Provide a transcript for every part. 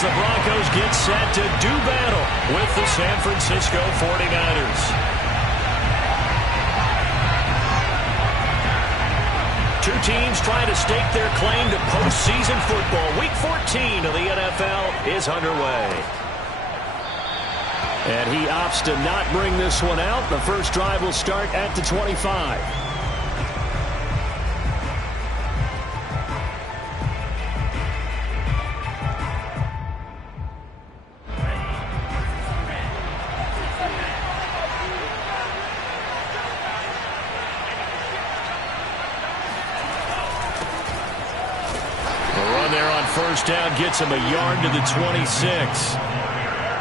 as the Broncos get set to do battle with the San Francisco 49ers. Two teams trying to stake their claim to postseason football. Week 14 of the NFL is underway. And he opts to not bring this one out. The first drive will start at the 25. First down gets him a yard to the 26.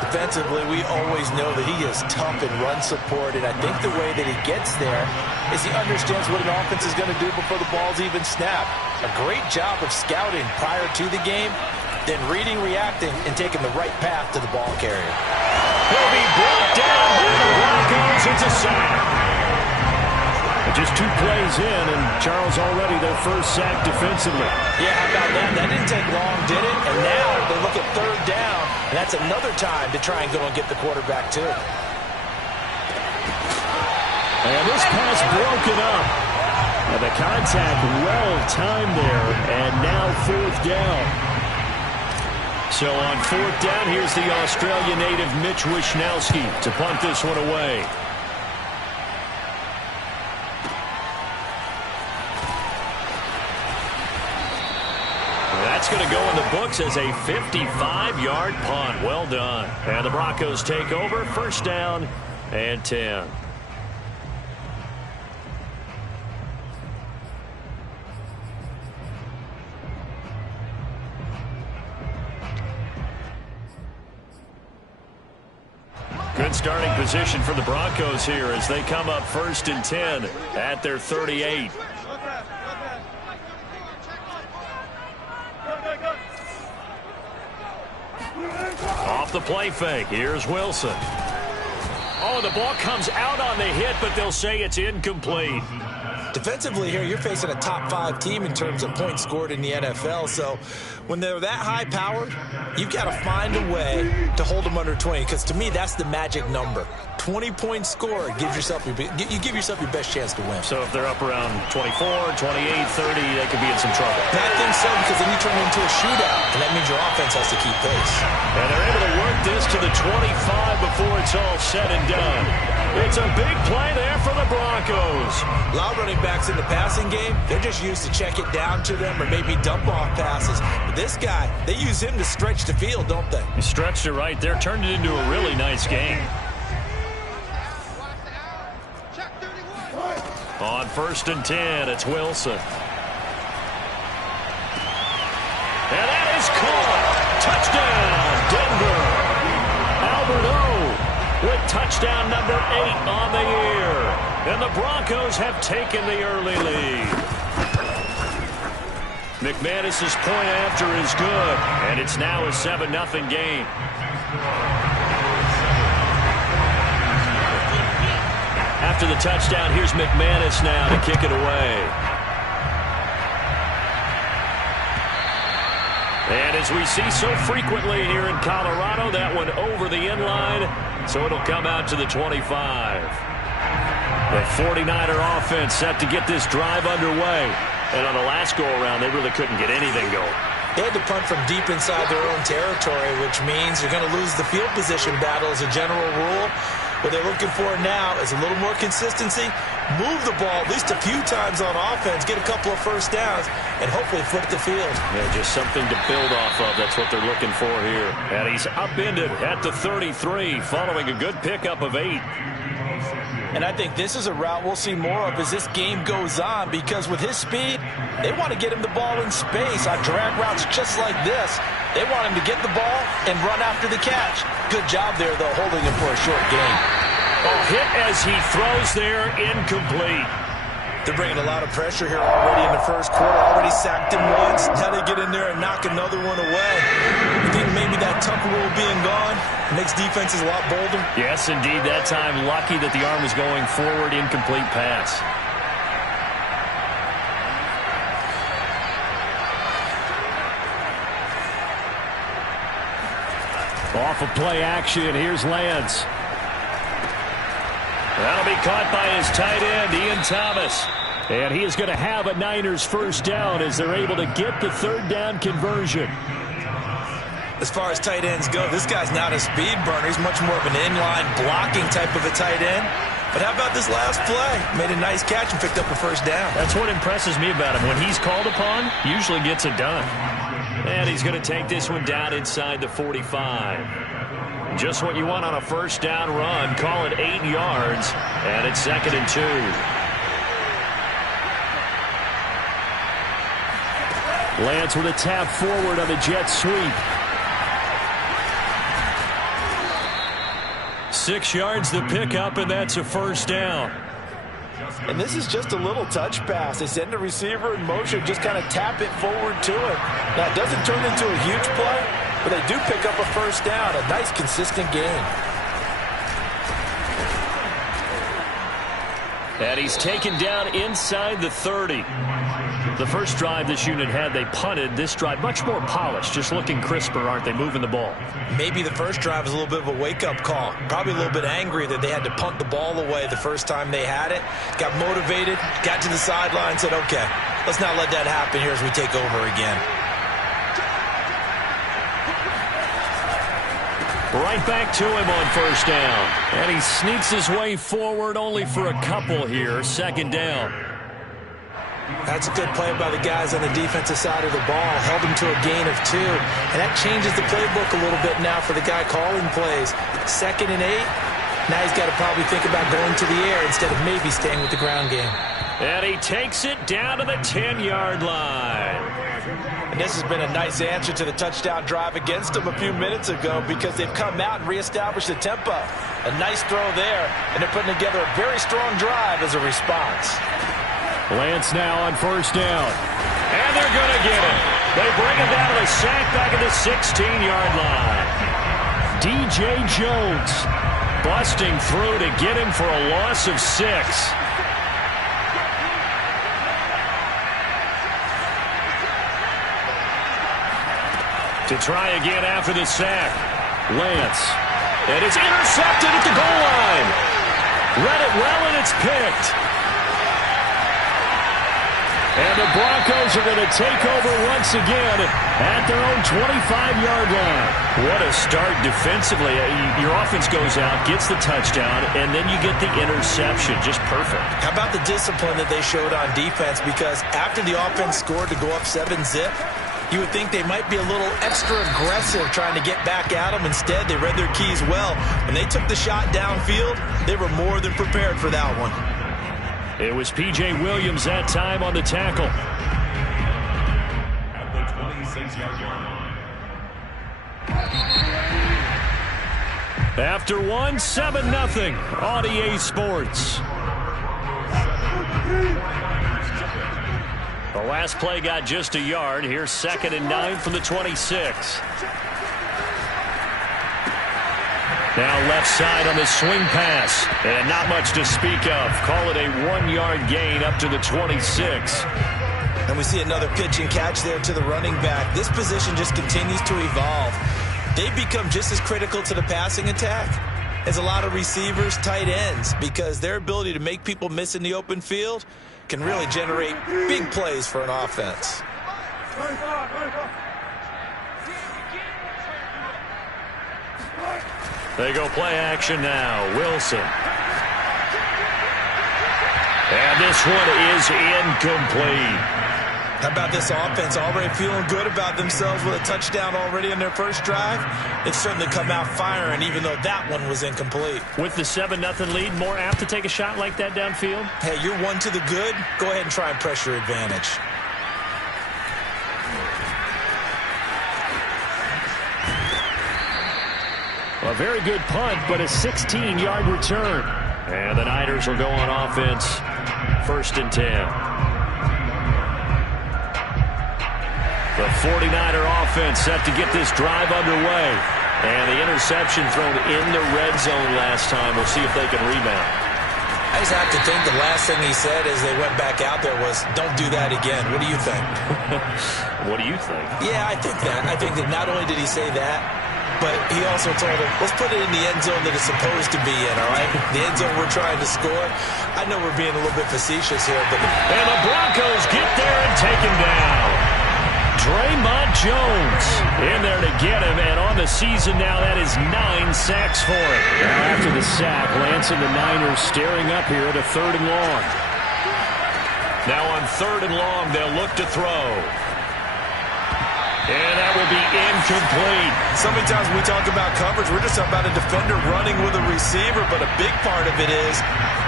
Defensively, we always know that he is tough in run support, and I think the way that he gets there is he understands what an offense is going to do before the ball's even snapped. A great job of scouting prior to the game, then reading, reacting, and taking the right path to the ball carrier. He'll be brought down by the Broncos. It's a sack. Just 2 plays in, and Charles already their first sack defensively. Yeah, how about that? That didn't take long, did it? And now they look at third down, and that's another time to try and go and get the quarterback, too. And this pass broken up. And the contact well-timed there, and now fourth down. So on fourth down, here's the Australian native Mitch Wishnowsky to punt this one away. That's going to go in the books as a 55-yard punt. Well done. And the Broncos take over. First down and 10. Good starting position for the Broncos here as they come up first and 10 at their 38. Off the play fake. Here's Wilson. Oh, the ball comes out on the hit, but they'll say it's incomplete. Defensively here, you're facing a top-5 team in terms of points scored in the NFL. So when they're that high-powered, you've got to find a way to hold them under 20. Because to me, that's the magic number. 20 points scored gives yourself you give yourself your best chance to win. So if they're up around 24, 28, 30, they could be in some trouble. I think so, because then you turn it into a shootout, and that means your offense has to keep pace. And they're able to work this to the 25 before it's all said and done. It's a big play there for the Broncos. A lot of running backs in the passing game, they're just used to check it down to them or maybe dump off passes. But this guy, they use him to stretch the field, don't they? He stretched it right there, turned it into a really nice game. On first and 10, it's Wilson. And that is caught. Touchdown, Denver. Albert O with touchdown number 8 on the year. And the Broncos have taken the early lead. McManus's point after is good, and it's now a 7-0 game. After the touchdown, here's McManus now to kick it away. And as we see so frequently here in Colorado, that one over the end line, so it'll come out to the 25. The 49er offense set to get this drive underway. And on the last go-around, they really couldn't get anything going. They had to punt from deep inside their own territory, which means you're going to lose the field position battle as a general rule. What they're looking for now is a little more consistency, move the ball at least a few times on offense, get a couple of first downs, and hopefully flip the field. Yeah, just something to build off of. That's what they're looking for here. And he's upended at the 33, following a good pickup of 8. And I think this is a route we'll see more of as this game goes on, because with his speed, they want to get him the ball in space on drag routes just like this. They want him to get the ball and run after the catch. Good job there, though, holding him for a short gain. Oh, hit as he throws there, incomplete. They're bringing a lot of pressure here already in the first quarter. Already sacked him once. Now they get in there and knock another one away. You think maybe that tuck rule being gone makes defenses a lot bolder? Yes, indeed. That time, lucky that the arm was going forward, incomplete pass. Off of play action, here's Lance. That'll be caught by his tight end, Ian Thomas. And he is going to have a Niners first down as they're able to get the third down conversion. As far as tight ends go, this guy's not a speed burner. He's much more of an inline blocking type of a tight end. But how about this last play? Made a nice catch and picked up a first down. That's what impresses me about him. When he's called upon, usually gets it done. And he's going to take this one down inside the 45. Just what you want on a first down run. Call it 8 yards. And it's 2nd and 2. Lance with a tap forward on the jet sweep. 6 yards the pickup, and that's a first down. And this is just a little touch pass. They send the receiver in motion, just kind of tap it forward to him. Now, it doesn't turn into a huge play, but they do pick up a first down. A nice, consistent gain. And he's taken down inside the 30. The first drive this unit had, they punted. This drive, much more polished, just looking crisper, aren't they, moving the ball? Maybe the first drive was a little bit of a wake-up call. Probably a little bit angry that they had to punt the ball away the first time they had it. Got motivated, got to the sideline, said, okay, let's not let that happen here as we take over again. Right back to him on first down. And he sneaks his way forward only for a couple here. 2nd down. That's a good play by the guys on the defensive side of the ball. Held him to a gain of 2. And that changes the playbook a little bit now for the guy calling plays. 2nd and 8. Now he's got to probably think about going to the air instead of maybe staying with the ground game. And he takes it down to the 10-yard line. And this has been a nice answer to the touchdown drive against them a few minutes ago because they've come out and reestablished the tempo. A nice throw there, and they're putting together a very strong drive as a response. Lance now on first down. And they're going to get it. They bring him down to the sack back at the 16-yard line. DJ Jones busting through to get him for a loss of 6. To try again after the sack. Lance. And it's intercepted at the goal line. Read it well, and it's picked. And the Broncos are going to take over once again at their own 25-yard line. What a start defensively. Your offense goes out, gets the touchdown, and then you get the interception. Just perfect. How about the discipline that they showed on defense? Because after the offense scored to go up 7-zip, you would think they might be a little extra aggressive trying to get back at them. Instead, they read their keys well. When they took the shot downfield, they were more than prepared for that one. It was P.J. Williams that time on the tackle. At the 26-yard line. After 1, 7-0 on EA Sports. The last play got just a yard. Here's 2nd and 9 from the 26. Now left side on the swing pass. And not much to speak of. Call it a 1-yard gain up to the 26. And we see another pitch and catch there to the running back. This position just continues to evolve. They become just as critical to the passing attack as a lot of receivers, tight ends, because their ability to make people miss in the open field can really generate big plays for an offense. They go play action now. Wilson. And this one is incomplete. How about this offense already feeling good about themselves with a touchdown already in their first drive? It's certainly come out firing, even though that one was incomplete. With the 7-0 lead, more apt to take a shot like that downfield? Hey, you're one to the good. Go ahead and try and press your advantage. A very good punt, but a 16-yard return. And the Niners will go on offense. 1st and 10. The 49er offense set to get this drive underway. And the interception thrown in the red zone last time. We'll see if they can rebound. I just have to think the last thing he said as they went back out there was, don't do that again. What do you think? What do you think? Yeah, I think that. I think that not only did he say that, but he also told him, let's put it in the end zone that it's supposed to be in, all right? The end zone we're trying to score. I know we're being a little bit facetious here, but... And the Broncos get there and take him down. Draymond Jones in there to get him, and on the season now, that is 9 sacks for him. Now after the sack, Lance and the Niners staring up here at a 3rd and long. Now on 3rd and long, they'll look to throw. And that will be incomplete. So many times when we talk about coverage, we're just talking about a defender running with a receiver, but a big part of it is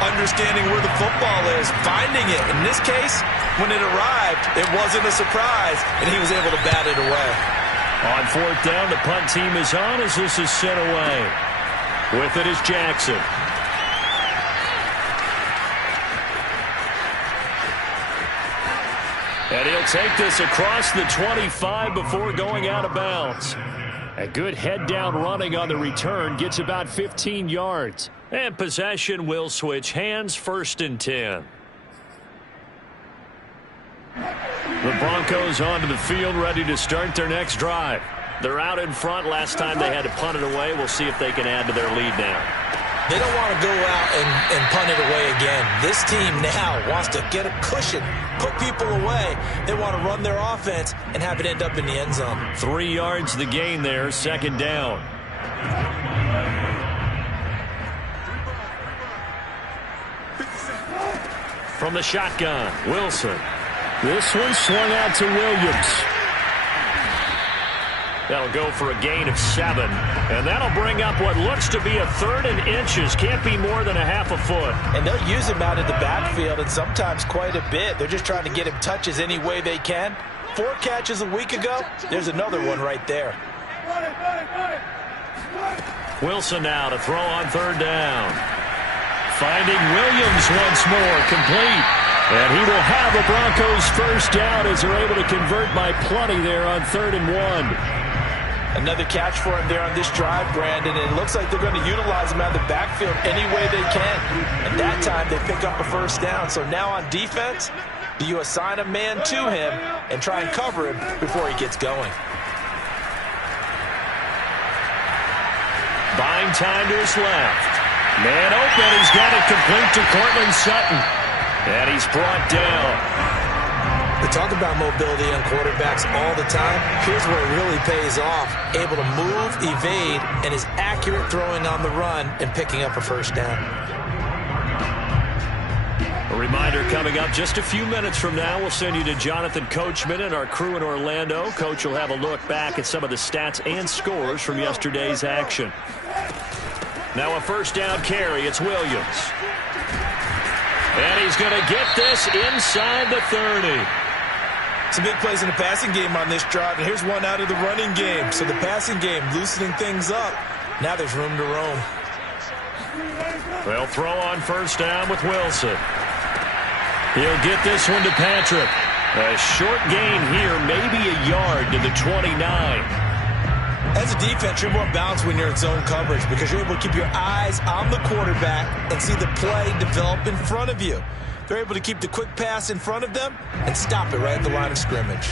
understanding where the football is, finding it. In this case, when it arrived, it wasn't a surprise, and he was able to bat it away. On 4th down, the punt team is on as this is sent away. With it is Jackson. And he'll take this across the 25 before going out of bounds. A good head-down running on the return gets about 15 yards. And possession will switch hands, 1st and 10. The Broncos onto the field, ready to start their next drive. They're out in front. Last time they had to punt it away. We'll see if they can add to their lead now. They don't want to go out and punt it away again. This team now wants to get a cushion, put people away. They want to run their offense and have it end up in the end zone. 3 yards the gain there, 2nd down. From the shotgun, Wilson. This one swung out to Williams. That'll go for a gain of 7. And that'll bring up what looks to be a 3rd and inches. Can't be more than a half a foot. And they'll use him out in the backfield, and sometimes quite a bit. They're just trying to get him touches any way they can. 4 catches a week ago. There's another one right there. Wilson now to throw on 3rd down. Finding Williams once more, complete. And he will have the Broncos 1st down as they're able to convert by plenty there on 3rd and 1. Another catch for him there on this drive, Brandon, and it looks like they're going to utilize him out of the backfield any way they can. And that time they pick up a 1st down. So now on defense, do you assign a man to him and try and cover him before he gets going? Buying time to his left. Man open, he's got it complete to Courtland Sutton. And he's brought down. We talk about mobility on quarterbacks all the time. Here's where it really pays off. Able to move, evade, and is accurate throwing on the run and picking up a 1st down. A reminder coming up just a few minutes from now. We'll send you to Jonathan Coachman and our crew in Orlando. Coach will have a look back at some of the stats and scores from yesterday's action. Now a 1st down carry. It's Williams. And he's going to get this inside the 30. Some big plays in the passing game on this drive, and here's one out of the running game. So the passing game loosening things up. Now there's room to roam. They'll throw on 1st down with Wilson. He'll get this one to Patrick. A short gain here, maybe a yard to the 29. As a defense, you're more balanced when you're in zone coverage because you're able to keep your eyes on the quarterback and see the play develop in front of you. They're able to keep the quick pass in front of them and stop it right at the line of scrimmage.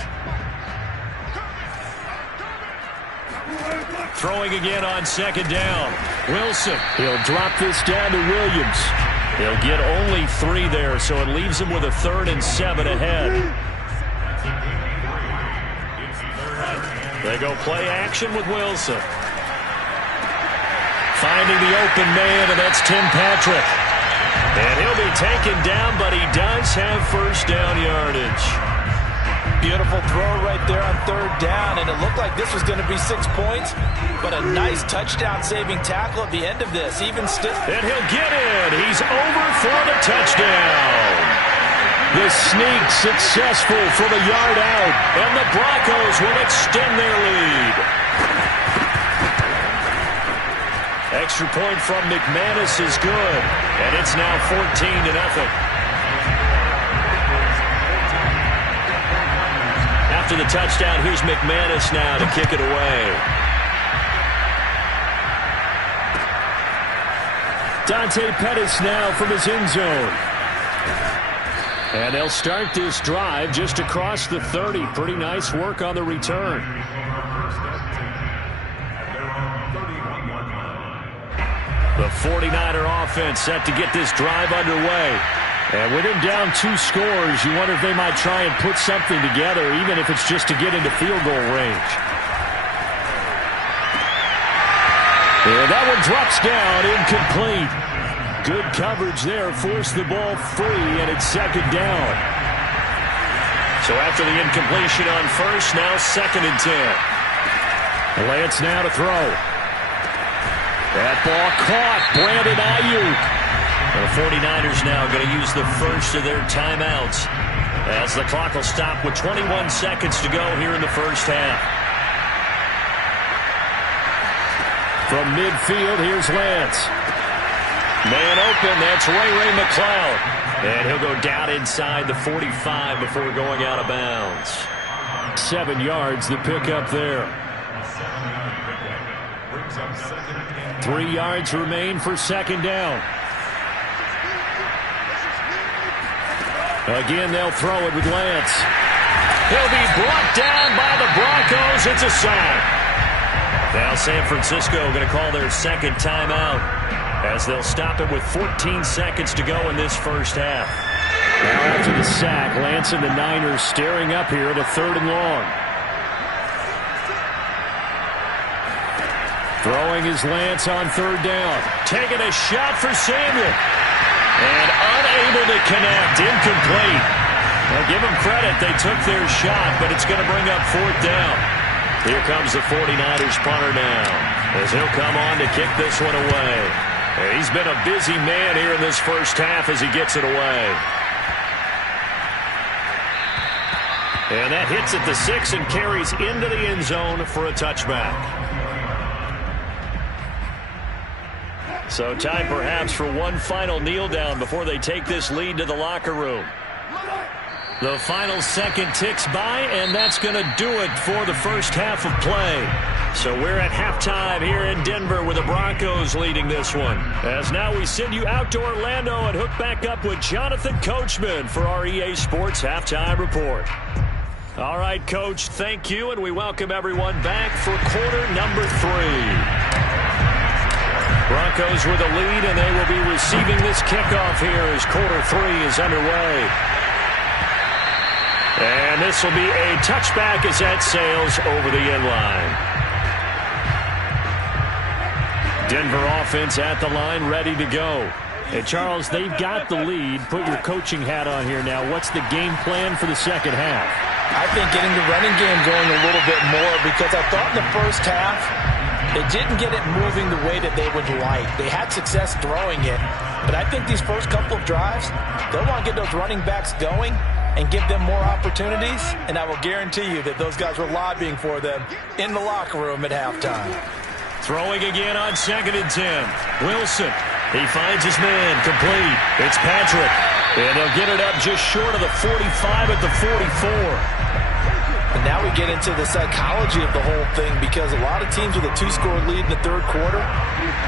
Throwing again on 2nd down. Wilson. He'll drop this down to Williams. He'll get only 3 there, so it leaves him with a 3rd and 7 ahead. They go play action with Wilson. Finding the open man, and that's Tim Patrick. And he'll be taken down, but he does have 1st down yardage. Beautiful throw right there on 3rd down, and it looked like this was going to be 6 points, but a nice touchdown-saving tackle at the end of this, even still. And he'll get in. He's over for the touchdown. The sneak successful from a yard out, and the Broncos will extend their lead. Extra point from McManus is good, and it's now 14-0. After the touchdown, here's McManus now to kick it away. Dante Pettis now from his end zone. And they'll start this drive just across the 30. Pretty nice work on the return. The 49er offense set to get this drive underway. And with him down 2 scores, you wonder if they might try and put something together, even if it's just to get into field goal range. And that one drops down, incomplete. Good coverage there, forced the ball free, and it's second down. So after the incompletion on first, now 2nd and 10. Lance now to throw. That ball caught. Brandon Ayuk. The 49ers now going to use the first of their timeouts as the clock will stop with 21 seconds to go here in the first half. From midfield, here's Lance. Man open, that's Ray McCloud. And he'll go down inside the 45 before going out of bounds. 7 yards, the pickup there. 3 yards remain for second down. Again, they'll throw it with Lance. He'll be brought down by the Broncos. It's a sack. Now San Francisco going to call their second timeout as they'll stop it with 14 seconds to go in this first half. Now after the sack, Lance and the Niners staring up here at a 3rd and long. Throwing is Lance on 3rd down. Taking a shot for Samuel. And unable to connect. Incomplete. Well, give them credit. They took their shot, but it's going to bring up 4th down. Here comes the 49ers punter now, as he'll come on to kick this one away. And he's been a busy man here in this first half as he gets it away. And that hits at the 6 and carries into the end zone for a touchback. So time perhaps for one final kneel down before they take this lead to the locker room. The final second ticks by, and that's going to do it for the first half of play. So we're at halftime here in Denver with the Broncos leading this one. As now we send you out to Orlando and hook back up with Jonathan Coachman for our EA Sports Halftime Report. All right, Coach, thank you, and we welcome everyone back for quarter number 3. Broncos with a lead, and they will be receiving this kickoff here as quarter 3 is underway. And this will be a touchback as that sails over the end line. Denver offense at the line, ready to go. Hey, Charles, they've got the lead. Put your coaching hat on here now. What's the game plan for the second half? I think getting the running game going a little bit more, because I thought in the first half, they didn't get it moving the way that they would like. They had success throwing it, but I think these first couple of drives, they'll want to get those running backs going and give them more opportunities, and I will guarantee you that those guys were lobbying for them in the locker room at halftime. Throwing again on 2nd and 10. Wilson, he finds his man, complete. It's Patrick, and they'll get it up just short of the 45 at the 44. And now we get into the psychology of the whole thing, because a lot of teams with a 2-score lead in the 3rd quarter,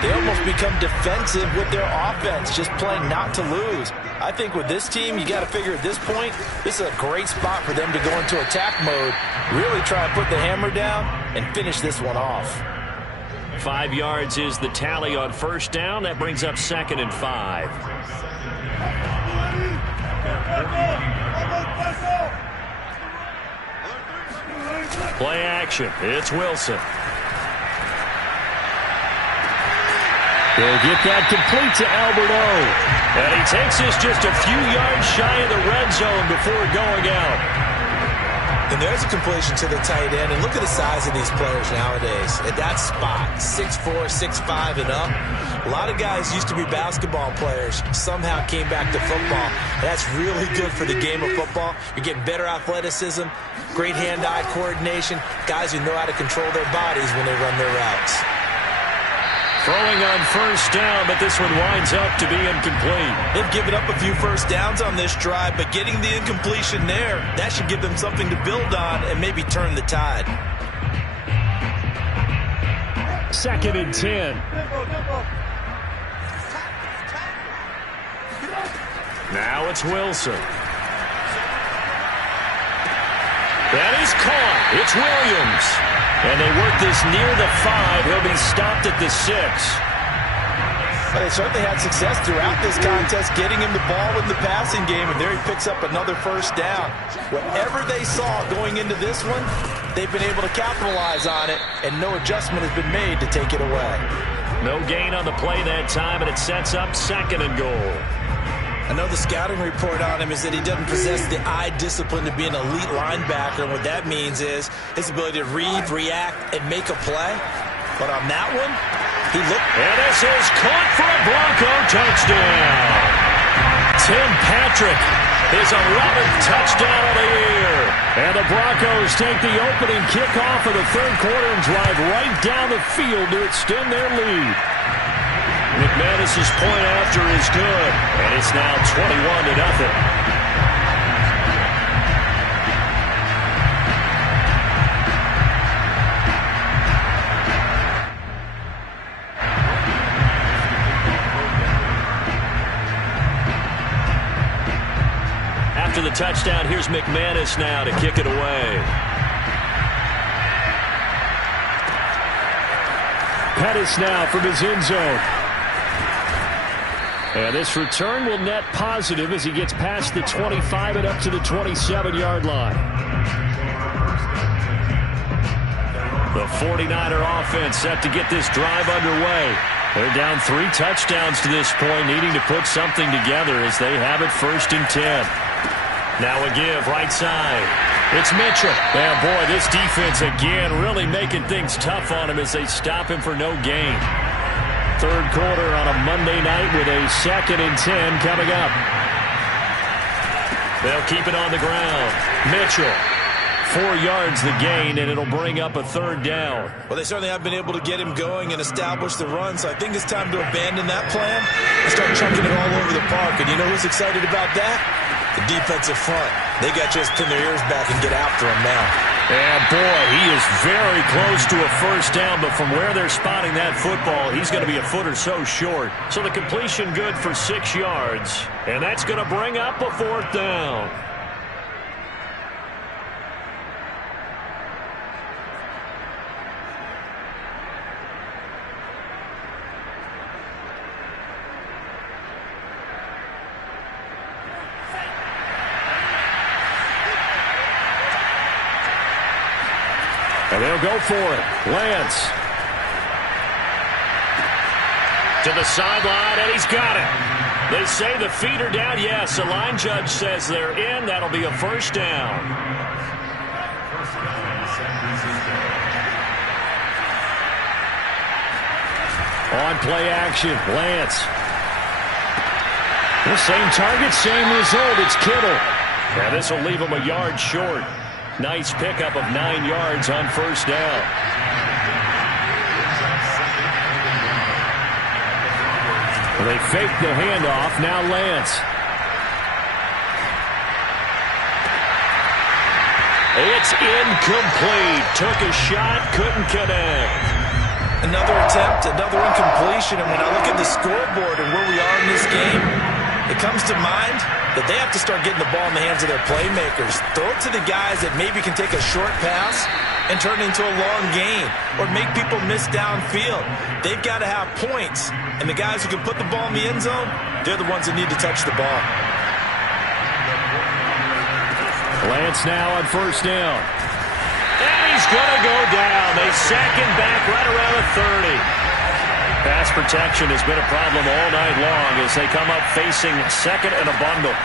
they almost become defensive with their offense, just playing not to lose. I think with this team, you got to figure at this point, this is a great spot for them to go into attack mode, really try and put the hammer down and finish this one off. 5 yards is the tally on first down. That brings up 2nd and 5. Play action. It's Wilson. He'll get that complete to Albert O. And he takes this just a few yards shy of the red zone before going out. And there's a completion to the tight end. And look at the size of these players nowadays. At that spot, 6'4", 6'5", and up. A lot of guys used to be basketball players, somehow came back to football. That's really good for the game of football. You're getting better athleticism, great hand-eye coordination, guys who know how to control their bodies when they run their routes. Throwing on first down, but this one winds up to be incomplete. They've given up a few first downs on this drive, but getting the incompletion there, that should give them something to build on and maybe turn the tide. 2nd and 10. Now it's Wilson. That is caught. It's Williams. And they work this near the 5. He'll be stopped at the 6. Well, they certainly had success throughout this contest, getting him the ball in the passing game, and there he picks up another first down. Whatever they saw going into this one, they've been able to capitalize on it, and no adjustment has been made to take it away. No gain on the play that time, and it sets up 2nd and goal. I know the scouting report on him is that he doesn't possess the eye discipline to be an elite linebacker, and what that means is his ability to read, react, and make a play. But on that one, he looked... And this is caught for a Bronco touchdown. Tim Patrick, his 11th touchdown of the year. And the Broncos take the opening kickoff of the third quarter and drive right down the field to extend their lead. McManus's point after is good, and it's now 21-0. After the touchdown, here's McManus now to kick it away. Pettis now from his end zone. And this return will net positive as he gets past the 25 and up to the 27-yard line. The 49er offense set to get this drive underway. They're down 3 touchdowns to this point, needing to put something together as they have it 1st and 10. Now a give, right side. It's Mitchell. Man, boy, this defense again really making things tough on him as they stop him for no gain. Third quarter on a Monday night with a 2nd and 10 coming up. They'll keep it on the ground. Mitchell, 4 yards the gain, and it'll bring up a 3rd down. Well, they certainly have been able to get him going and establish the run, so I think it's time to abandon that plan and start chunking it all over the park. And you know who's excited about that? The defensive front. They got just pin their ears back and get after him now. And boy, he is very close to a 1st down, but from where they're spotting that football, he's going to be a foot or so short. So the completion good for 6 yards, and that's going to bring up a 4th down. And they'll go for it. Lance. To the sideline, and he's got it. They say the feet are down. Yes, the line judge says they're in. That'll be a 1st down. On play action, Lance. The same target, same result. It's Kittle. And this will leave him a yard short. Nice pickup of 9 yards on 1st down. Well, they fake the handoff. Now Lance. It's incomplete. Took a shot, couldn't connect. Another attempt, another incompletion. And when I look at the scoreboard and where we are in this game, it comes to mind that they have to start getting the ball in the hands of their playmakers. Throw it to the guys that maybe can take a short pass and turn it into a long gain or make people miss downfield. They've got to have points, and the guys who can put the ball in the end zone, they're the ones that need to touch the ball. Lance now on 1st down. And he's going to go down. They sack him back right around the 30. Pass protection has been a problem all night long as they come up facing 2nd and a bundle.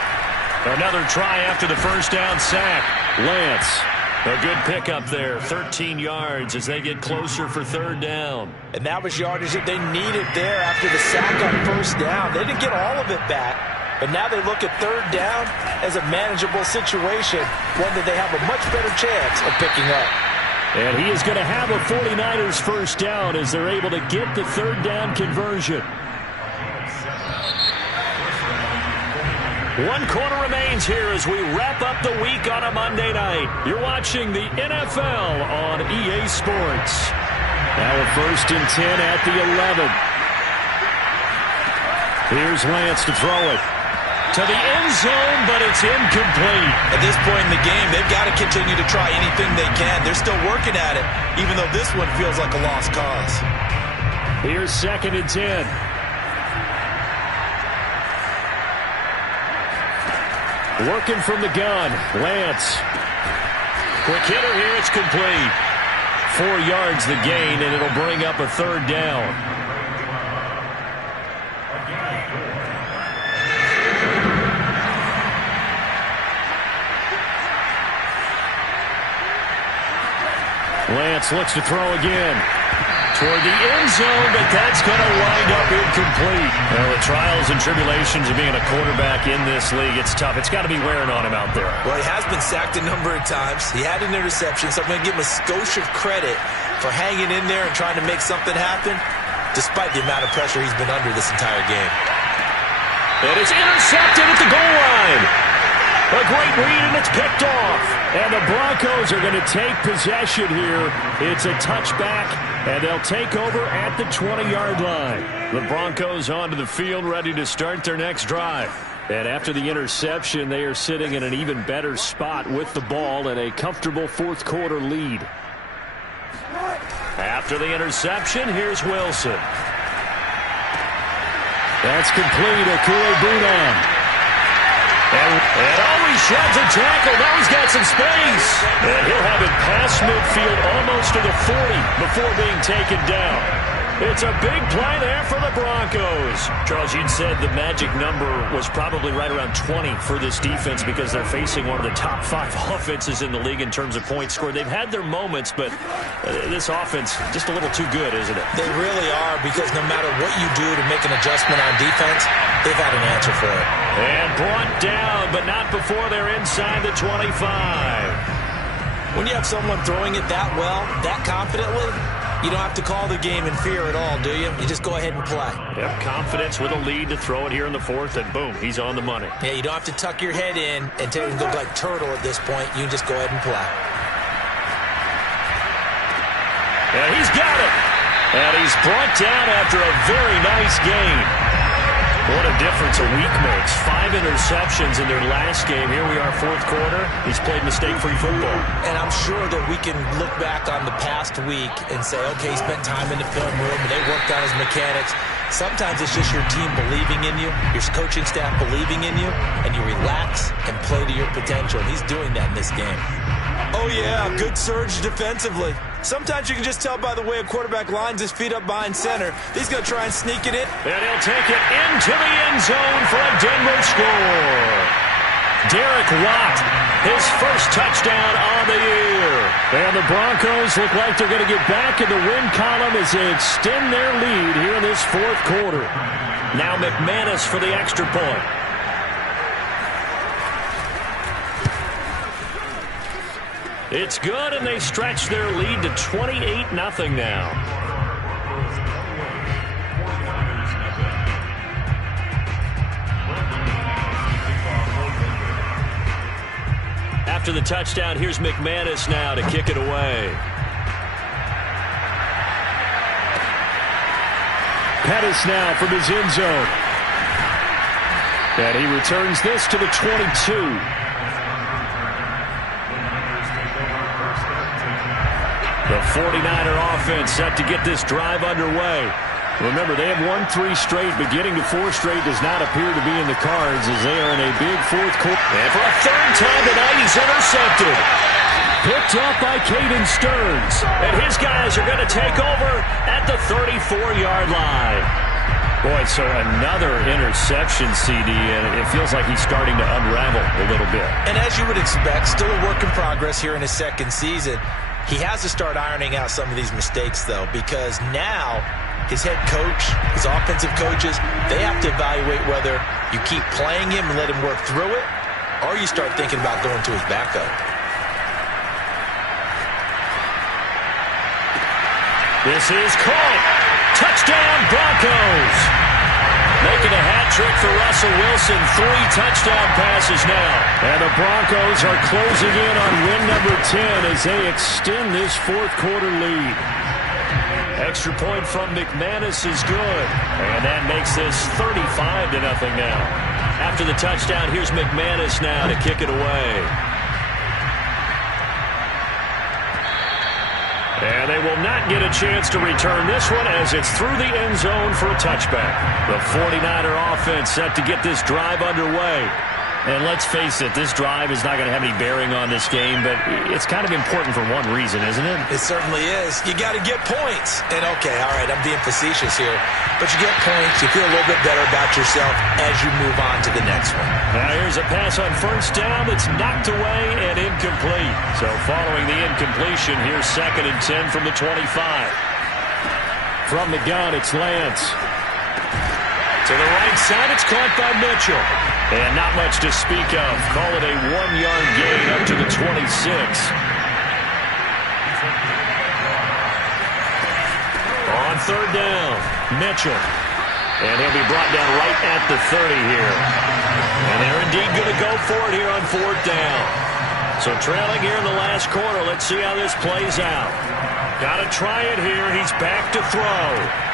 Another try after the 1st down sack. Lance, a good pickup there, 13 yards as they get closer for 3rd down. And that was yardage that they needed there after the sack on 1st down. They didn't get all of it back, but now they look at 3rd down as a manageable situation, one that they have a much better chance of picking up. And he is going to have a 49ers 1st down as they're able to get the 3rd down conversion. 1 quarter remains here as we wrap up the week on a Monday night. You're watching the NFL on EA Sports. Now a 1st and 10 at the 11. Here's Lance to throw it. To the end zone, but it's incomplete. At this point in the game, they've got to continue to try anything they can. They're still working at it, even though this one feels like a lost cause. Here's 2nd and 10. Working from the gun, Lance. Quick hitter here, it's complete. 4 yards the gain, and it'll bring up a third down. Lance looks to throw again. Toward the end zone, but that's going to wind up incomplete. Well, the trials and tribulations of being a quarterback in this league, it's tough. It's got to be wearing on him out there. Well, he has been sacked a number of times. He had an interception, so I'm going to give him a skosh of credit for hanging in there and trying to make something happen, despite the amount of pressure he's been under this entire game. It is intercepted at the goal line. A great read, and it's picked off. And the Broncos are going to take possession here. It's a touchback, and they'll take over at the 20-yard line. The Broncos onto the field, ready to start their next drive. And after the interception, they are sitting in an even better spot with the ball and a comfortable fourth-quarter lead. After the interception, here's Wilson. That's complete. Akua-Bunan. And always sheds a tackle. Now he's got some space. And he'll have it past midfield almost to the 40 before being taken down. It's a big play there for the Broncos. Charles, you'd said the magic number was probably right around 20 for this defense because they're facing one of the top 5 offenses in the league in terms of points scored. They've had their moments, but this offense just a little too good, isn't it? They really are, because no matter what you do to make an adjustment on defense, they've had an answer for it. And brought down, but not before they're inside the 25. When you have someone throwing it that well, that confidently, you don't have to call the game in fear at all, do you? You just go ahead and play. Yep, confidence with a lead to throw it here in the fourth, and boom, he's on the money. Yeah, you don't have to tuck your head in and look like turtle at this point. You can just go ahead and play. And he's got it. And he's brought down after a very nice game. What a difference a week makes. 5 interceptions in their last game. Here we are, fourth quarter. He's played mistake-free football. And I'm sure that we can look back on the past week and say, okay, he spent time in the film room and they worked on his mechanics. Sometimes it's just your team believing in you, your coaching staff believing in you, and you relax and play to your potential. And he's doing that in this game. Oh, yeah, good surge defensively. Sometimes you can just tell by the way a quarterback lines his feet up behind center. He's going to try and sneak it in. And he'll take it into the end zone for a Denver score. Derek Watt, his first touchdown on the year. And the Broncos look like they're going to get back in the win column as they extend their lead here in this fourth quarter. Now McManus for the extra point. It's good, and they stretch their lead to 28-0 now. After the touchdown, here's McManus now to kick it away. Pettis now from his end zone. And he returns this to the 22. The 49er offense set to get this drive underway. Remember, they have won 3 straight, but getting to 4 straight does not appear to be in the cards as they are in a big fourth quarter. And for a third time tonight, he's intercepted. Picked up by Caden Stearns. And his guys are going to take over at the 34-yard line. Boy, so another interception, CD, and it feels like he's starting to unravel a little bit. And as you would expect, still a work in progress here in his second season. He has to start ironing out some of these mistakes, though, because now his head coach, his offensive coaches, they have to evaluate whether you keep playing him and let him work through it, or you start thinking about going to his backup. This is caught. Touchdown, Broncos. Making a hat trick for Russell Wilson. 3 touchdown passes now. And the Broncos are closing in on win number 10 as they extend this fourth quarter lead. Extra point from McManus is good. And that makes this 35-0 now. After the touchdown, here's McManus now to kick it away. And they will not get a chance to return this one as it's through the end zone for a touchback. The 49er offense set to get this drive underway. And let's face it, this drive is not going to have any bearing on this game, but it's kind of important for one reason, isn't it? It certainly is. You got to get points. And, okay, all right, I'm being facetious here, but you get points, you feel a little bit better about yourself as you move on to the next one. Now here's a pass on first down that's knocked away and incomplete. So following the incompletion, here's 2nd and 10 from the 25. From the gun, it's Lance. To the right side, it's caught by Mitchell. And not much to speak of. Call it a 1-yard gain up to the 26. On 3rd down, Mitchell. And he'll be brought down right at the 30 here. And they're indeed going to go for it here on 4th down. So trailing here in the last quarter. Let's see how this plays out. Got to try it here. He's back to throw.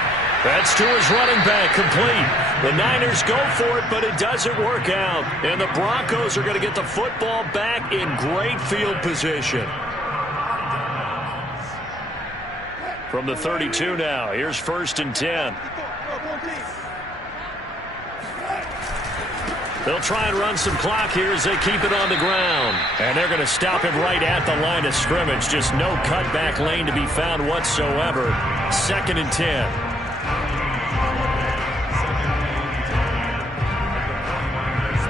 That's to his running back, complete. The Niners go for it, but it doesn't work out. And the Broncos are going to get the football back in great field position. From the 32 now, here's 1st and 10. They'll try and run some clock here as they keep it on the ground. And they're going to stop him right at the line of scrimmage. Just no cutback lane to be found whatsoever. 2nd and 10.